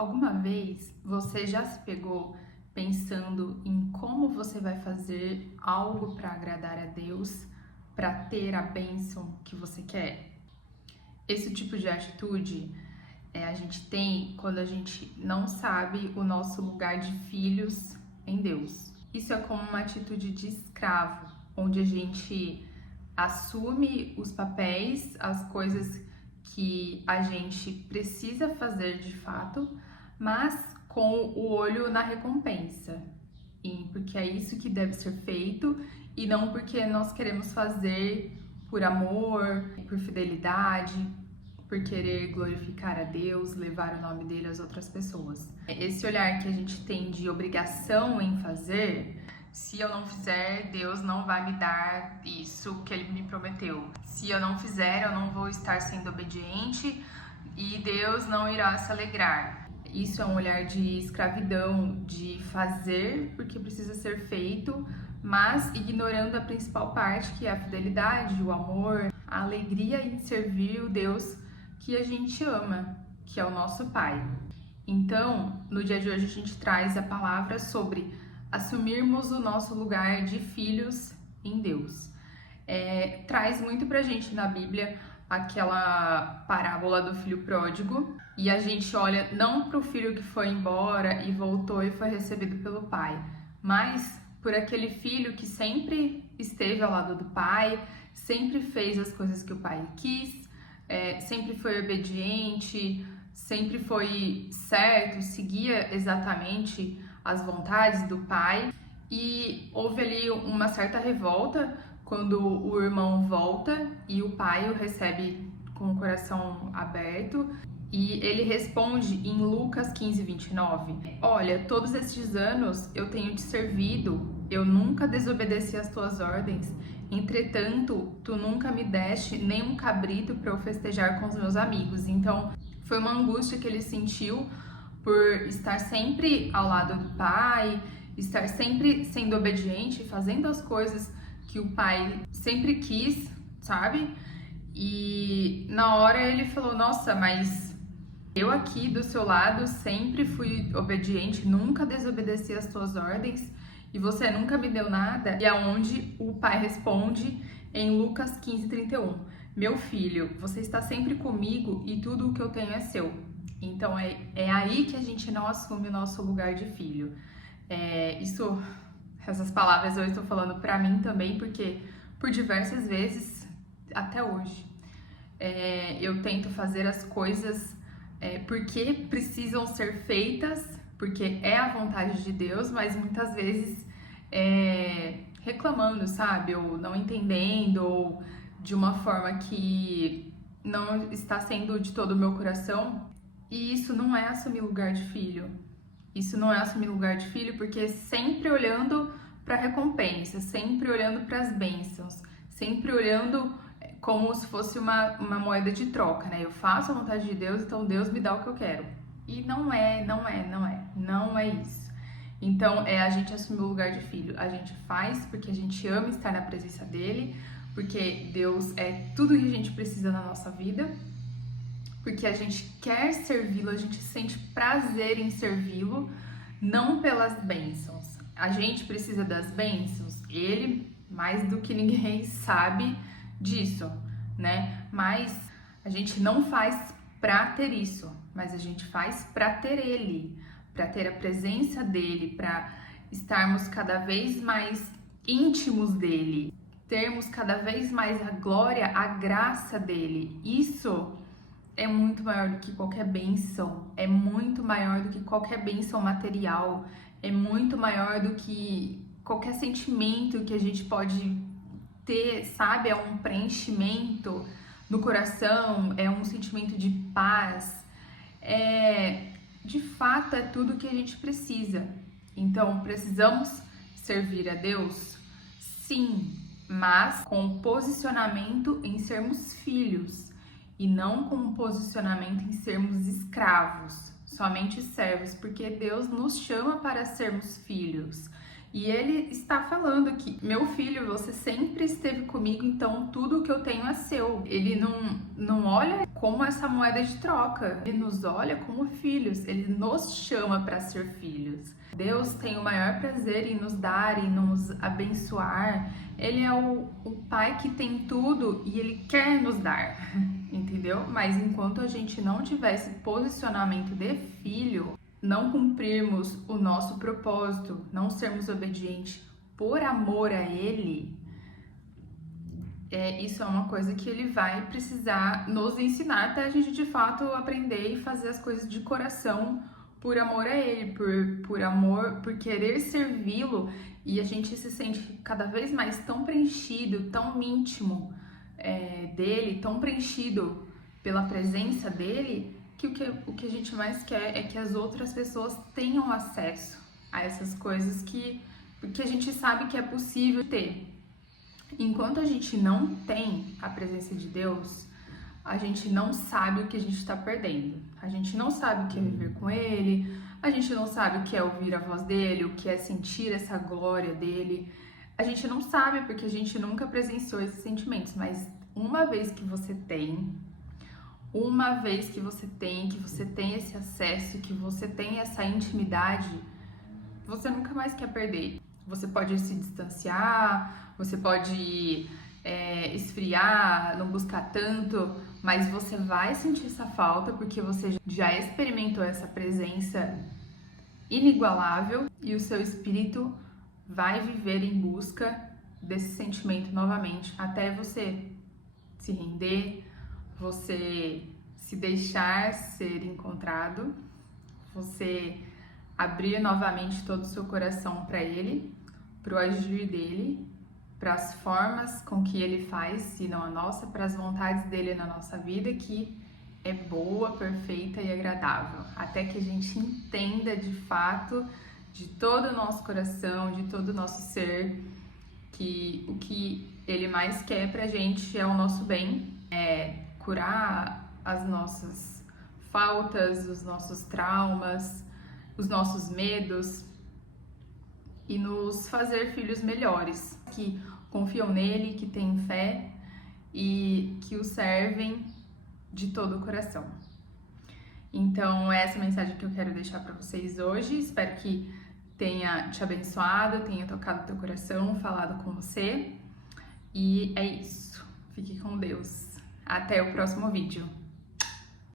Alguma vez você já se pegou pensando em como você vai fazer algo para agradar a Deus, para ter a bênção que você quer? Esse tipo de atitude a gente tem quando a gente não sabe o nosso lugar de filhos em Deus. Isso é como uma atitude de escravo, onde a gente assume os papéis, as coisas que a gente precisa fazer de fato, mas com o olho na recompensa, porque é isso que deve ser feito e não porque nós queremos fazer por amor, por fidelidade, por querer glorificar a Deus, levar o nome dele às outras pessoas. Esse olhar que a gente tem de obrigação em fazer, se eu não fizer, Deus não vai me dar isso que ele me prometeu. Se eu não fizer, eu não vou estar sendo obediente e Deus não irá se alegrar. Isso é um olhar de escravidão, de fazer porque precisa ser feito, mas ignorando a principal parte, que é a fidelidade, o amor, a alegria em servir o Deus que a gente ama, que é o nosso Pai. Então, no dia de hoje a gente traz a palavra sobre assumirmos o nosso lugar de filhos em Deus. Traz muito pra gente na Bíblia aquela parábola do filho pródigo, e a gente olha não para o filho que foi embora e voltou e foi recebido pelo pai, mas por aquele filho que sempre esteve ao lado do pai, sempre fez as coisas que o pai quis, sempre foi obediente, sempre foi certo, seguia exatamente as vontades do pai. E houve ali uma certa revolta quando o irmão volta e o pai o recebe com o coração aberto. E ele responde em Lucas 15:29: Olha, todos estes anos eu tenho te servido, eu nunca desobedeci às tuas ordens. Entretanto, tu nunca me deste nem um cabrito para eu festejar com os meus amigos. Então, foi uma angústia que ele sentiu por estar sempre ao lado do pai, estar sempre sendo obediente, fazendo as coisas que o pai sempre quis, sabe? E na hora ele falou: Nossa, mas eu aqui do seu lado sempre fui obediente, nunca desobedeci às tuas ordens e você nunca me deu nada. E aonde o pai responde em Lucas 15:31: Meu filho, você está sempre comigo e tudo o que eu tenho é seu. Então é aí que a gente não assume o nosso lugar de filho. Essas palavras eu estou falando para mim também, porque por diversas vezes, até hoje, eu tento fazer as coisas porque precisam ser feitas, porque é a vontade de Deus, mas muitas vezes reclamando, sabe? Ou não entendendo, ou de uma forma que não está sendo de todo o meu coração. E isso não é assumir lugar de filho. Isso não é assumir lugar de filho, porque sempre olhando para a recompensa, sempre olhando para as bênçãos, sempre olhando como se fosse uma moeda de troca, né? Eu faço a vontade de Deus, então Deus me dá o que eu quero. E não é isso. Então, a gente assumir o lugar de filho. A gente faz porque a gente ama estar na presença dele, porque Deus é tudo que a gente precisa na nossa vida, porque a gente quer servi-lo, a gente sente prazer em servi-lo, não pelas bênçãos. A gente precisa das bênçãos, ele, mais do que ninguém, sabe disso, né? Mas a gente não faz pra ter isso, mas a gente faz pra ter ele, pra ter a presença dele, pra estarmos cada vez mais íntimos dele, termos cada vez mais a glória, a graça dele. Isso é muito maior do que qualquer bênção, é muito maior do que qualquer bênção material, é muito maior do que qualquer sentimento que a gente pode ter, sabe? É um preenchimento no coração, é um sentimento de paz, de fato é tudo que a gente precisa. Então, precisamos servir a Deus? Sim, mas com posicionamento em sermos filhos e não com um posicionamento em sermos escravos, somente servos, porque Deus nos chama para sermos filhos. E ele está falando que, meu filho, você sempre esteve comigo, então tudo que eu tenho é seu. Ele não olha como essa moeda de troca, ele nos olha como filhos, ele nos chama para ser filhos. Deus tem o maior prazer em nos dar, em nos abençoar. Ele é o pai que tem tudo e ele quer nos dar, entendeu? Mas enquanto a gente não tiver esse posicionamento de filho, não cumprirmos o nosso propósito, não sermos obedientes por amor a Ele, isso é uma coisa que Ele vai precisar nos ensinar até a gente de fato aprender e fazer as coisas de coração por amor a Ele, por amor, por querer servi-lo, e a gente se sente cada vez mais tão preenchido, tão íntimo dele, tão preenchido pela presença dele, que o que a gente mais quer é que as outras pessoas tenham acesso a essas coisas que a gente sabe que é possível ter. Enquanto a gente não tem a presença de Deus, a gente não sabe o que a gente está perdendo. A gente não sabe o que é viver com Ele, a gente não sabe o que é ouvir a voz dEle, o que é sentir essa glória dEle. A gente não sabe porque a gente nunca presenciou esses sentimentos, mas uma vez que você tem esse acesso, que você tem essa intimidade, você nunca mais quer perder. Você pode se distanciar, você pode esfriar, não buscar tanto, mas você vai sentir essa falta porque você já experimentou essa presença inigualável e o seu espírito vai viver em busca desse sentimento novamente, até você se render, você se deixar ser encontrado, você abrir novamente todo o seu coração para Ele, para o agir dEle, para as formas com que Ele faz, e não a nossa, para as vontades dEle na nossa vida, que é boa, perfeita e agradável, até que a gente entenda de fato, de todo o nosso coração, de todo o nosso ser, que o que Ele mais quer pra gente é o nosso bem, curar as nossas faltas, os nossos traumas, os nossos medos e nos fazer filhos melhores, que confiam nele, que têm fé e que o servem de todo o coração. Então, essa é a mensagem que eu quero deixar para vocês hoje. Espero que tenha te abençoado, tenha tocado teu coração, falado com você. E é isso. Fique com Deus. Até o próximo vídeo.